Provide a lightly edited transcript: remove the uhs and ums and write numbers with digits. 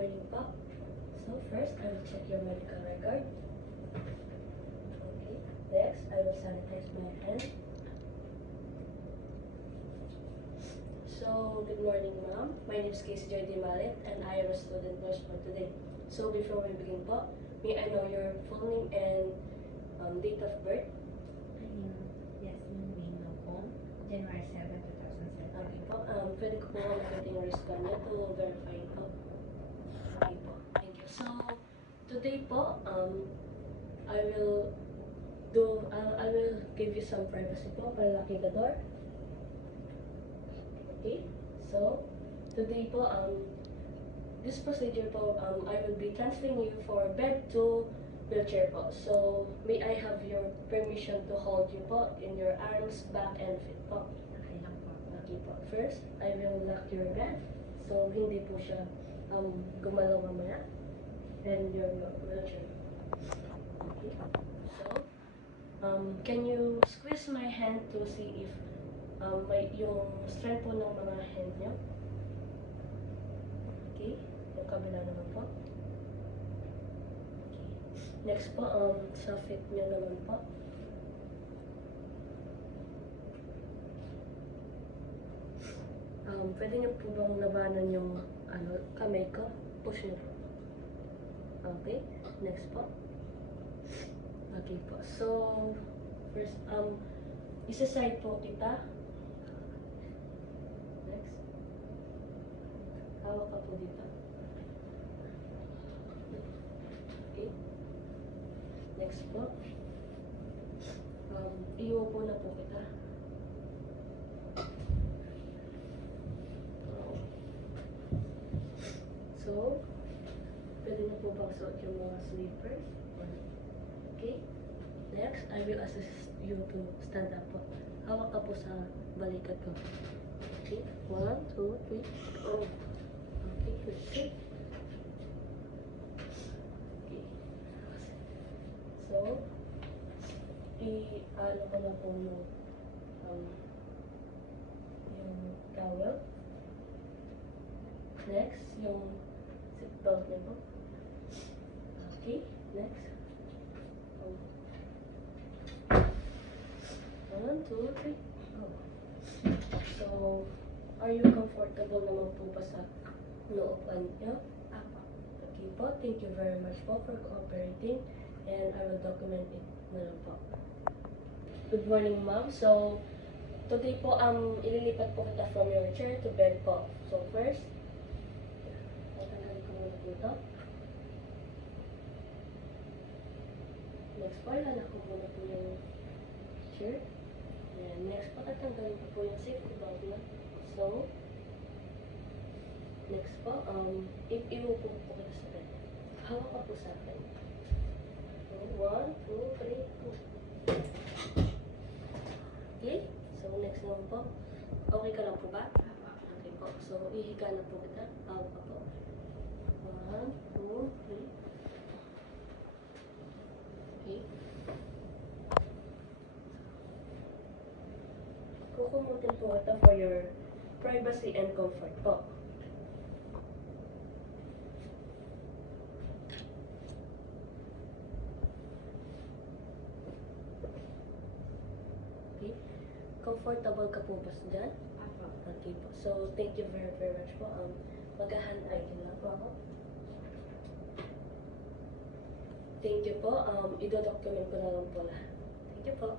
morning po. So first, I will check your medical record. Okay. Next, I will sanitize my hand. So, good morning, ma'am. My name is Casey Joy Malit, and I am a student nurse for today. So, before we begin po, may I know your full name and date of birth? My name is Yasmin Wayne Locom, January 7, 2007. Okay po. Pwede ko po makitin yung wristband niya to verify po. Okay po. Thank you. So, today po, I will give you some privacy po para locking the door. Okay, so today po, this procedure po, I will be transferring you for bed to wheelchair po. So, may I have your permission to hold you po in your arms, back, and feet po? Okay lang po. Okay po. First, I will lock your bed. So, hindi po siya gumalaw mamaya. And your wheelchair. Okay. So, can you squeeze my hand to see if may yung strength po ng mga hand nyo? Okay. Yung kabila naman po. Okay. Next po, sa feet nyo naman po. Pwede nyo po bang labanan yung kamay ko? Push nyo. Okay. Next po. Okay po. So, first, isa-side po kita. Next. Hawak ka po dito. Okay. Next po. Iiwan po na po kita. So, pwede na po bang suot yung mga slippers? Okay. Next, I will assist you to stand up po. Hawak ka po sa balikat ko. Okay. 1, 2, 3, go. Okay, let's sit. Okay. So, i-ano ko na po yung towel. Next, yung seatbelt niyo po. Okay, next. 1, 2, 3, go. So, are you comfortable naman po ba sa looban niyo? Apo. Okay po, thank you very much po for cooperating and I will document it na lang po. Good morning, ma'am. So, today po, ililipat po kita from your chair to bed po. So, first, tatanggalin ko muna po ito. Next po, lalak ko muna po yung chair. And next po, tatanggalin ko po yung safety belt na. So, next po, iupo po kita sa bed. Hawak ka po sa akin. So, 1, 2, 3, 2. Okay? So, next naman po. Okay ka lang po ba? Okay po. So, ihiga na po kita. Hawak ka po. 1, 2, 3. Okay. Kukumutin po ito for your privacy and comfort po. Okay. Comfortable ka po ba dyan? Apo. Okay po. So, thank you very, very much po. Mag-hand ID lang po ako. Thank you po. Ido-document ko na lang po lahat. Thank you po.